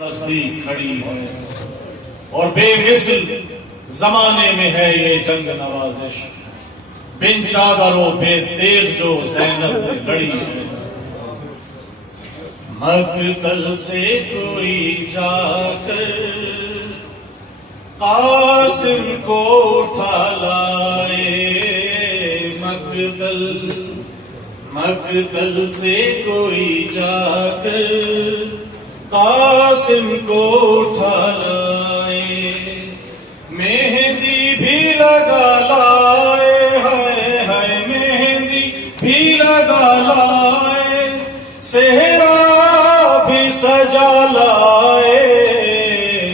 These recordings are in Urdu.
نزدیک کھڑی ہے اور بے مثل زمانے میں ہے یہ جنگ نوازش، بن چادر و بے تیغ جو زینب نے لڑی ہے۔ مقتل سے کوئی جا کر قاسم کو اٹھا لائے، مقتل سے کوئی جا کر قاسم کو اٹھا لائے، مہندی بھی لگا لائے، ہائے ہائے مہندی بھی لگا لائے، صحرا بھی سجا لائے،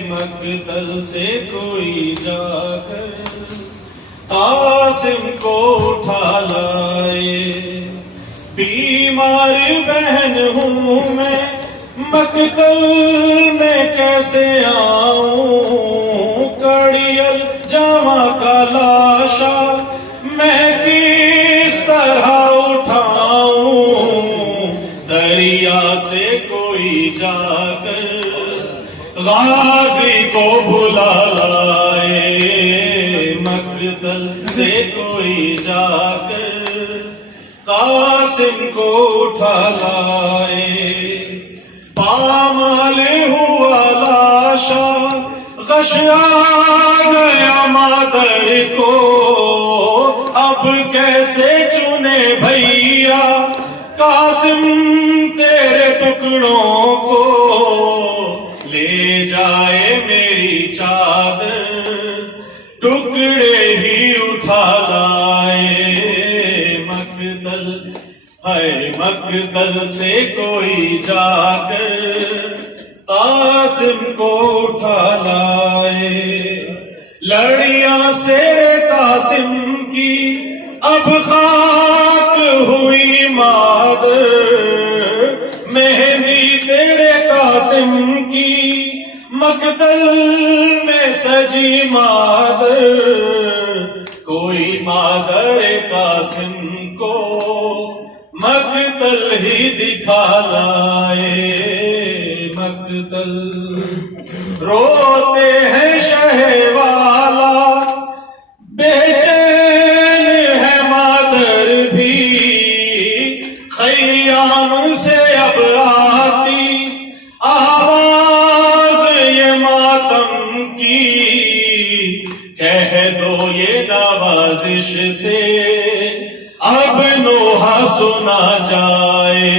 مقتل سے کوئی جا کر قاسم کو اٹھا لائے۔ بیمار بہن ہوں میں مقتل میں کیسے آؤں، کڑیل جمع کا لاشا میں کس طرح اٹھاؤں، دریا سے کوئی جا کر غازی کو بلا لائے، مقتل سے کوئی جا کر قاسم کو اٹھا لائے، پامال ہوا لاشا غش آ گیا مادر کو، اب کیسے چنے بھیا قاسم تیرے ٹکڑوں کو، لے جائے میری چادر ٹکڑے ہی اٹھا لائے، مقتل سے کوئی جا کر قاسم کو اٹھا لائے، لڑیاں سے قاسم کی اب خاک ہوئی مادر، مہندی تیرے قاسم کی مقتل میں سجی مادر، کوئی مادر قاسم کو مقتل ہی دکھا لائے، مقتل روتے ہیں شہ والا، بے چین ہے مادر بھی، خیام سے اب آتی آواز یہ ماتم کی، کہہ دو یہ نوازش سے اب نوحہ سنا جائے،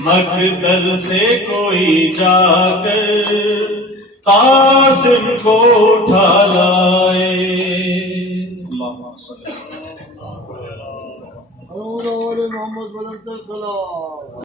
مقتل سے کوئی جا کر قاسم کو اٹھا لائے۔ اللہم صلی اللہ علیہ وسلم۔